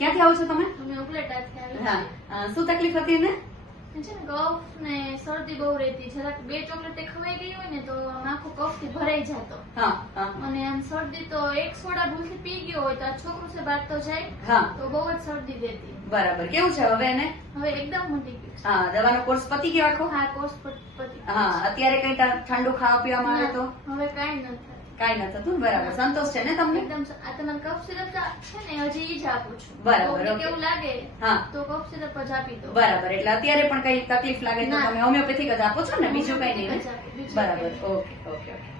ક્યાંથી આવો છો તમે? અમે ઉપલેટાથી આવી હા, શું તકલીફ હતી ને? છે ને કફ ને શરદી બહુ રહેતી, જરાક 2 ચોકલેટ ખવાઈ ગઈ હોય ને તો આખો કફ થી ભરાઈ જતો. હા હા અને આમ શરદી તો એક સોડા ભૂલથી પી ગયો હોય તો આ છોકરું છે બહાર તો જાય હા, તો બહુ જ શરદી દેતી. બરાબર. કેવું છે હવે એને? હવે એકદમ મટી ગયું છે. હા, દવાનો કોર્સ પતી ગયો આખો? હા, કોર્સ પતી ગયો. હા, અત્યારે કઈ ઠંડુ ખાવા પીવામાં આવે તો હવે કાંઈ ન થાય. કાંઈ ન થતું ને? બરાબર. સંતોષ છે ને તમને? એકદમ આ તમારે કફ સિરપ છે ને હજી ઈ જ આપું છું. બરાબર, કોઈને ઓકે. કેવું લાગે હા, તો કફ સિરપ જ આપી દો. બરાબર. એટલે અત્યારે પણ કઈ તકલીફ લાગે તો ના. તમે હોમિયોપેથિક જ આપો છો ને? બીજું કઈ નહીં ને? બીજું બરાબર. કંઈ નહીં. Okay okay okay.